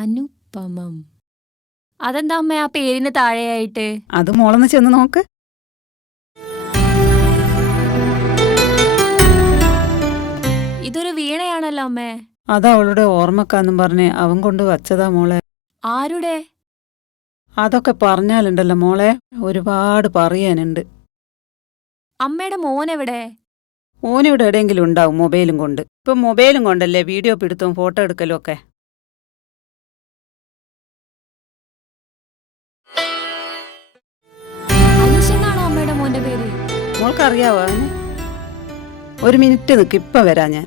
അനുപമം. അതെന്താ അമ്മ ആ പേരിന് താഴെയായിട്ട്? അത് മോളൊന്ന് ചെന്ന് നോക്ക്. ഇതൊരു വീണയാണല്ലോ അമ്മേ. അതവളുടെ ഓർമ്മക്കാന്നും പറഞ്ഞ് അവൻ കൊണ്ട് വച്ചതാ മോളെ. ആരുടെ? അതൊക്കെ പറഞ്ഞാലുണ്ടല്ലോ മോളെ, ഒരുപാട് പറയാനുണ്ട്. അമ്മയുടെ മോനെവിടെ? ഓനിവിടെ എവിടെയെങ്കിലും ഉണ്ടാവും മൊബൈലും കൊണ്ട്. ഇപ്പം മൊബൈലും കൊണ്ടല്ലേ വീഡിയോ പിടുത്തവും ഫോട്ടോ എടുക്കലും ഒക്കെ. അനീഷ് എന്നാണോ അമ്മയുടെ മോന്റെ പേര്? മോൾക്കറിയാവോ അവന്? ഒരു മിനിറ്റ് നിൽക്ക്, ഇപ്പം വരാം ഞാൻ.